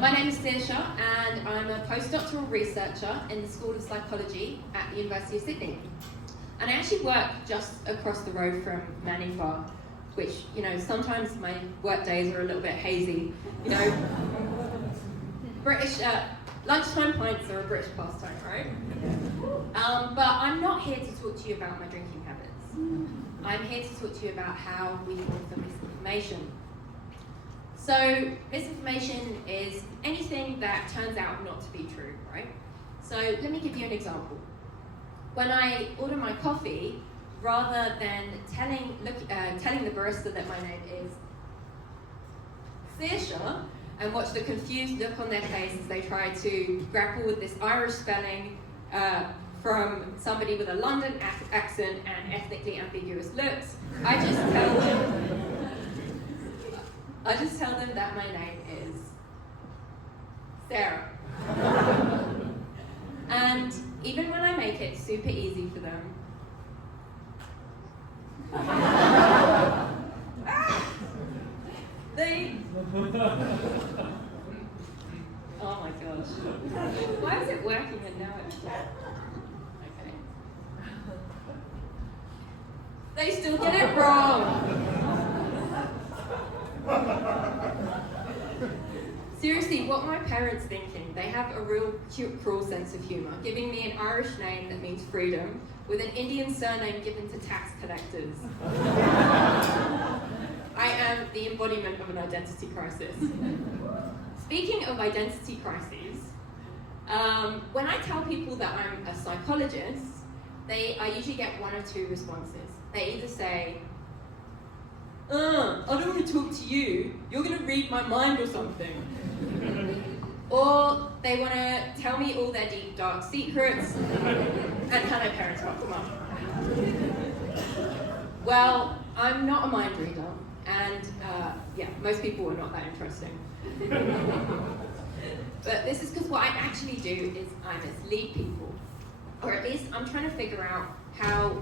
My name is Saoirse, and I'm a postdoctoral researcher in the School of Psychology at the University of Sydney. And I actually work just across the road from Manning Farm, which, sometimes my work days are a little bit hazy. British lunchtime pints are a British pastime, right? But I'm not here to talk to you about my drinking habits. I'm here to talk to you about how we fall for misinformation. So, misinformation is anything that turns out not to be true, right? So, let me give you an example. When I order my coffee, rather than telling the barista that my name is Saoirse, and watch the confused look on their face as they try to grapple with this Irish spelling from somebody with a London accent and ethnically ambiguous looks, I just tell them that my name is Sarah. And even when I make it super easy for them, oh my gosh. Why is it working and now it's not? Okay. They still get it wrong. Seriously, what my parents thinking? They have a real cruel sense of humour, giving me an Irish name that means freedom, with an Indian surname given to tax collectors. I am the embodiment of an identity crisis. Speaking of identity crises, when I tell people that I'm a psychologist, I usually get one of two responses. They either say, I don't want to talk to you, you're going to read my mind or something. Or they want to tell me all their deep, dark secrets and how their parents fucked them up. Well, I'm not a mind reader, and most people are not that interesting. But this is because what I actually do is I mislead people. Or at least I'm trying to figure out how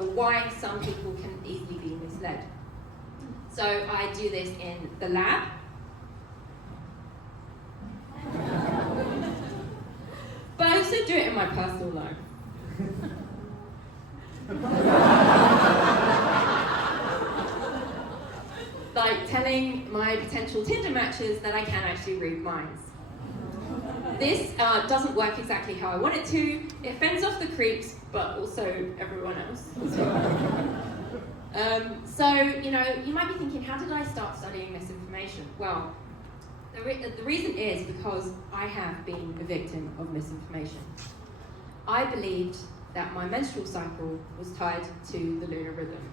or why some people can easily be misled. So I do this in the lab. But I also do it in my personal life. Like telling my potential Tinder matches that I can actually read minds. This doesn't work exactly how I want it to. It fends off the creeps, but also everyone else as well. You might be thinking, how did I start studying misinformation? Well, the reason is because I have been a victim of misinformation. I believed that my menstrual cycle was tied to the lunar rhythm.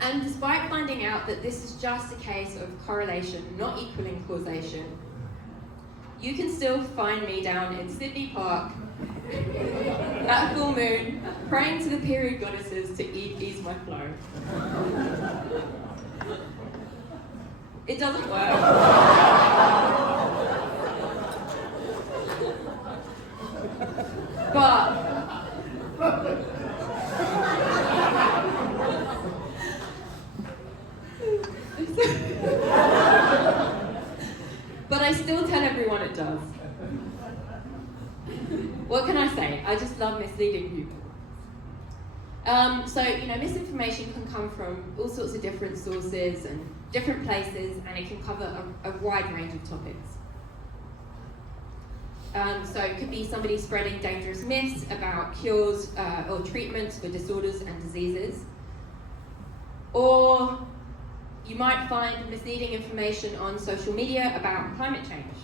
And despite finding out that this is just a case of correlation, not equaling causation, you can still find me down in Sydney Park at full moon, praying to the period goddesses to ease my flow. It doesn't work. But I still tell everyone it does. What can I say? I just love misleading people. Misinformation can come from all sorts of different sources and different places, and it can cover a wide range of topics. So it could be somebody spreading dangerous myths about cures or treatments for disorders and diseases. Or you might find misleading information on social media about climate change.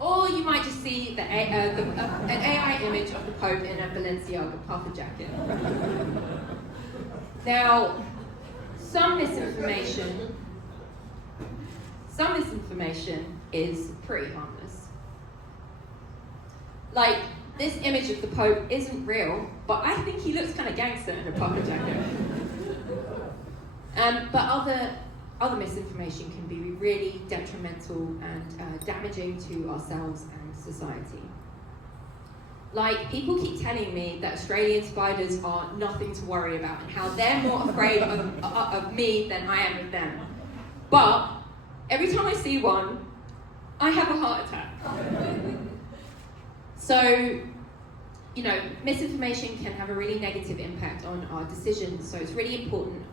Or you might just see an AI image of the Pope in a Balenciaga puffer jacket. Now, some misinformation is pretty harmless. Like, this image of the Pope isn't real, but I think he looks kind of gangster in a puffer jacket. But other misinformation can be really detrimental and damaging to ourselves and society. Like, people keep telling me that Australian spiders are nothing to worry about and how they're more afraid of me than I am of them. But every time I see one, I have a heart attack. So, misinformation can have a really negative impact on our decisions, so it's really important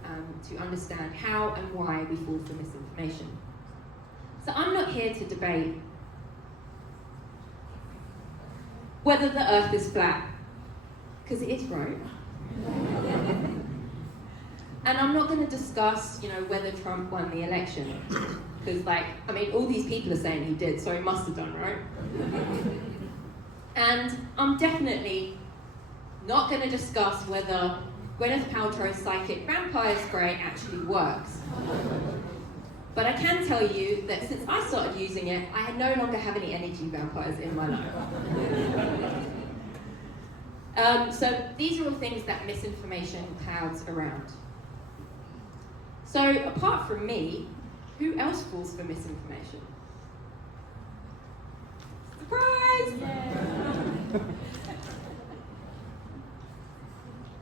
to understand how and why we fall for misinformation. So I'm not here to debate whether the earth is flat, because it is, right? And I'm not going to discuss, whether Trump won the election, because, all these people are saying he did, so he must have done, right? And I'm definitely not going to discuss whether Gwyneth Paltrow's psychic vampire spray actually works. But I can tell you that since I started using it, I no longer have any energy vampires in my life. So these are all things that misinformation clouds around. So apart from me, who else falls for misinformation? Surprise!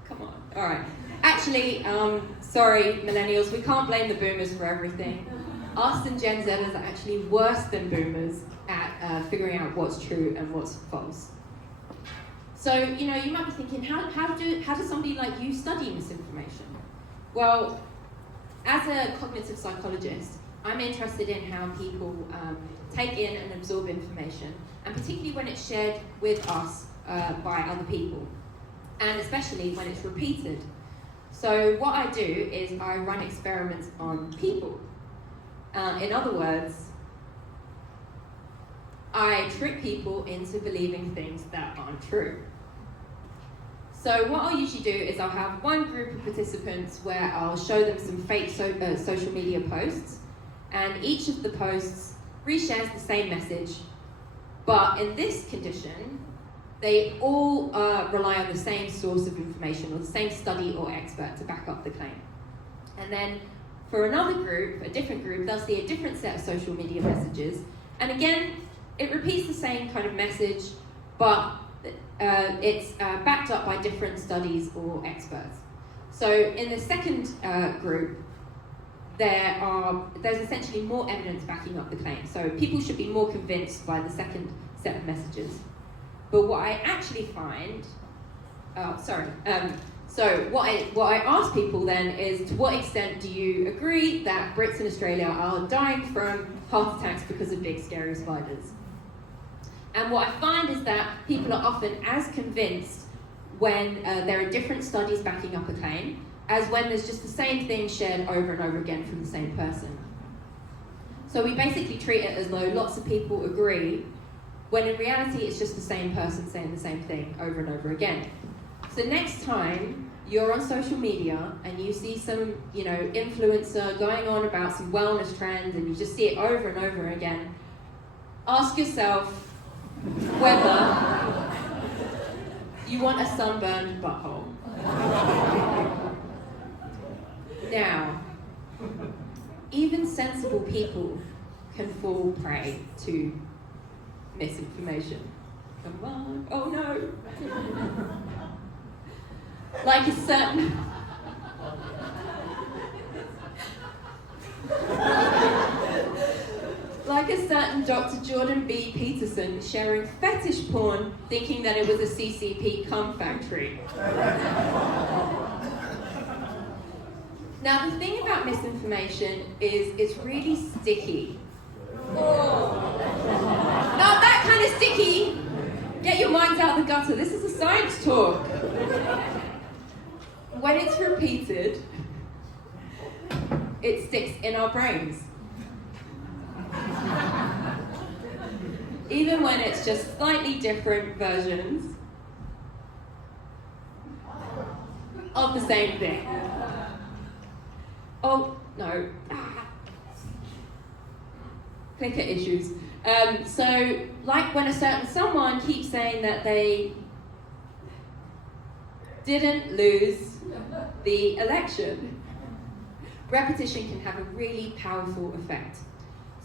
Come on. All right. Actually, sorry, millennials, we can't blame the boomers for everything. Us and Gen Zers are actually worse than boomers at figuring out what's true and what's false. So, you might be thinking, how does somebody like you study misinformation? Well, as a cognitive psychologist, I'm interested in how people take in and absorb information, and particularly when it's shared with us by other people, and especially when it's repeated. So what I do is I run experiments on people. In other words, I trick people into believing things that aren't true. So what I'll usually do is I'll have one group of participants where I'll show them some fake social media posts, and each of the posts reshares the same message, but in this condition, they all rely on the same source of information or the same study or expert to back up the claim. And then for another group, a different group, they'll see a different set of social media messages, and again, it repeats the same kind of message, but it's backed up by different studies or experts. So in the second group, there's essentially more evidence backing up the claim. So people should be more convinced by the second set of messages. But what I actually find, so what I ask people then is, to what extent do you agree that Brits in Australia are dying from heart attacks because of big scary spiders? And what I find is that people are often as convinced when there are different studies backing up a claim as when there's just the same thing shared over and over again from the same person. So we basically treat it as though lots of people agree, when in reality it's just the same person saying the same thing over and over again. So next time you're on social media and you see some, influencer going on about some wellness trends and you just see it over and over again, ask yourself whether you want a sunburned butthole. Now, even sensible people can fall prey to misinformation. Come on, oh no. Like a certain Dr. Jordan B. Peterson sharing fetish porn thinking that it was a CCP cum factory. Now the thing about misinformation is it's really sticky. Oh. Not that kind of sticky! Get your minds out of the gutter, this is a science talk. When it's repeated, it sticks in our brains. Even when it's just slightly different versions of the same thing. Oh, no. Clicker issues. So, like when a certain someone keeps saying that they didn't lose the election, repetition can have a really powerful effect.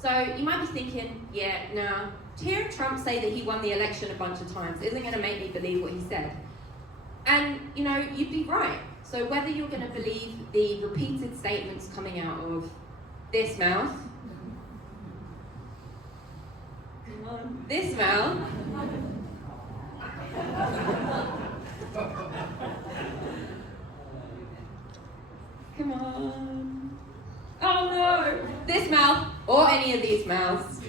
So you might be thinking, hearing Trump say that he won the election a bunch of times isn't going to make me believe what he said. And, you'd be right. So whether you're going to believe the repeated statements coming out of this mouth. Come on. This mouth. Come on. Oh no! This mouth, or any of these mouths,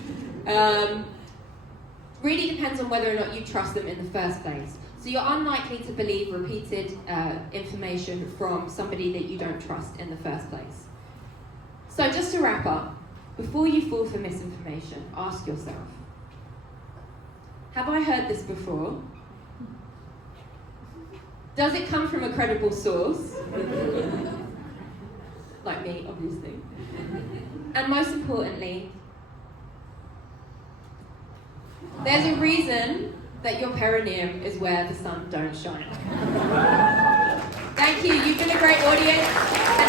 really depends on whether or not you trust them in the first place. So you're unlikely to believe repeated information from somebody that you don't trust in the first place. So just to wrap up, before you fall for misinformation, ask yourself, have I heard this before? Does it come from a credible source? Like me, obviously. And most importantly, there's a reason that your perineum is where the sun don't shine. Thank you. You've been a great audience.